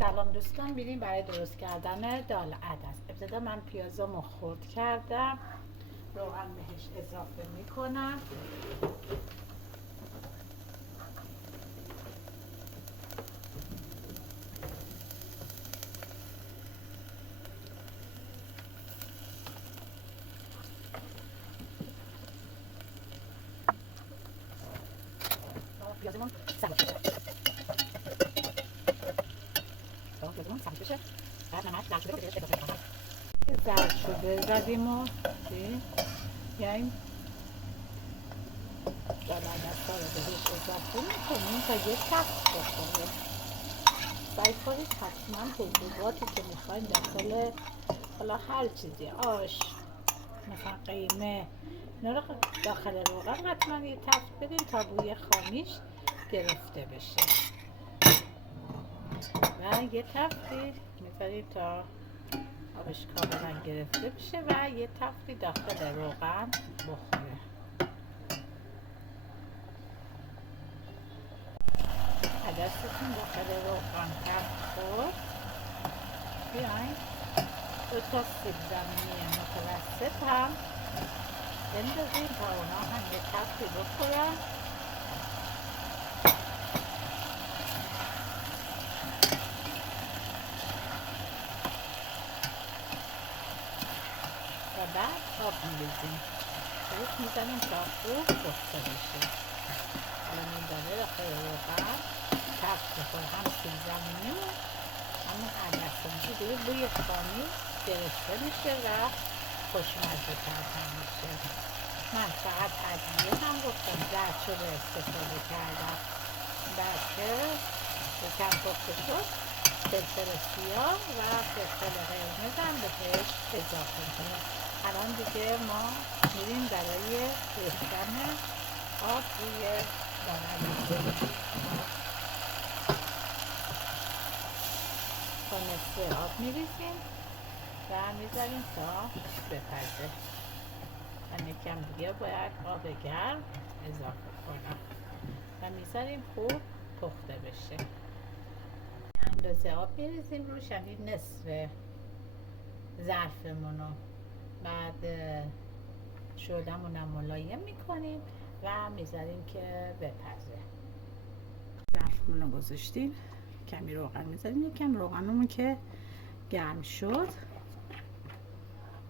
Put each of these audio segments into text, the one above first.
سلام دوستان، بریم برای درست کردن دال عدس. ابتدا من پیازامو خرد کردم، روغن بهش اضافه میکنم. پیازمون سبز بشه. بعد نمک زرد شده رو بهش اضافه میکنم. زرد شده زدیم و بیایم دال عدس ها رو بهش اضافه میکنیم تا یک کف بخوره. سعی کنید حتما حبوباتی که میخواین داخل، حالا هر چیزی، آش مثلا قیمه، اینا رو داخل روغن حتما یه تفت بدین تا بوی خامیش گرفته بشه و یه تفتی میذارید تا آبش کاملا گرفته بشه و یه تفتی داخل روغن بخوره. عدستون داخل روغن تفت خورد، بیاین 2 تا سیب زمینی متوسط هم بندازیم تا اونا هم یه تفتی بخورن. و بعد آب میریزیم، روش میزنیم تا خوب پخته بشه. حالا میداره داخل روغن تفت بخور، هم سیب زمینی و همون عدس دیگه بوی خامی گرفته میشه و خوشمزه تر میشه. من فقط ادویه هم گفتم زردچوبه استفاده کردم. بعد که یکم پخته شد فلفل سیاه و فلفل قرمز هم بهش اضافه کنیم. الان دیگه ما میریم برای ریختن آب روی دال عدس. تا نصف آب میریزیم و میذاریم تا بپزه. من یکم دیگه باید آب گرم اضافه کنم و میذاریم خوب پخته بشه. اندازه آب میریزیم روش، یعنی نصف ظرفمونو. بعد شردمونم ملایم میکنیم و میذاریم که بپزه. ظرفمونو گذاشتیم، کمی روغن میذاریم، یکم روغنمون که گرم شد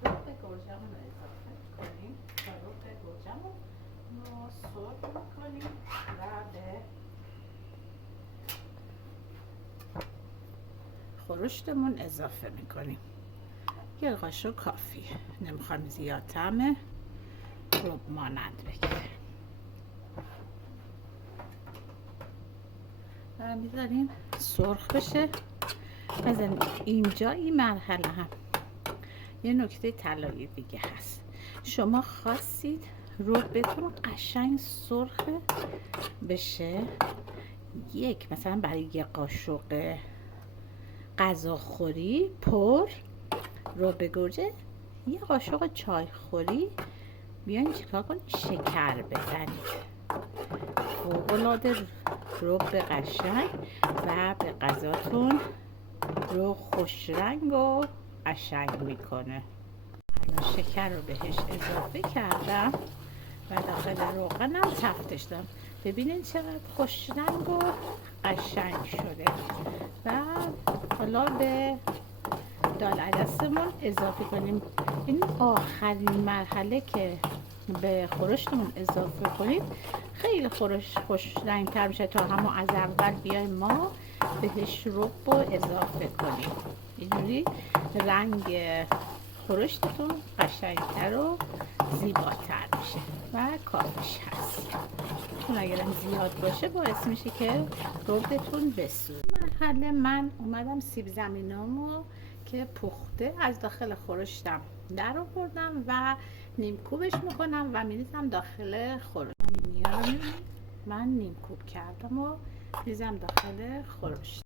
رب گوجه‌مون رو اضافه کنیم. تا رب گوجه‌مون رو سرخ میکنیم و به خورشتمون اضافه میکنیم. یه قاشق کافیه، نمیخوایم زیاد طعم رب مانند بگیره. و میذاریم سرخ بشه. از اینجا این مرحله هم یه نکته طلایی دیگه هست. شما خواستید ربتون قشنگ سرخ بشه، مثلا برای یه قاشق غذاخوری پر رب گوجه، یه قاشق چایخوری بیاین چیکار کنید؟ شکر بزنید. فوق‌العاده رب قشنگ و به غذاتون رو خوش رنگ و قشنگ میکنه. الان شکر رو بهش اضافه کردم و داخل روغنم تفتش دادم. ببینید چقدر خوش رنگ و قشنگ شده. و حالا به دال عدسمون اضافه کنیم. این آخرین مرحله که به خورشتمون اضافه کنیم خیلی خوش رنگ تر میشه تا همون از اول بیایم ما بهش رب و اضافه کنیم. اینجوری رنگ خورشتتون قشنگتر و زیباتر میشه و کافیش هست. چون اگرم زیاد باشه باعث میشه که ربتون بسوزه. مرحله من اومدم سیب زمینامو که پخته از داخل خورشتم در آوردم و نیم کوبش میکنم و میریزم داخل خورشت. من نیم کوب کردم و میریزم داخل خورشت.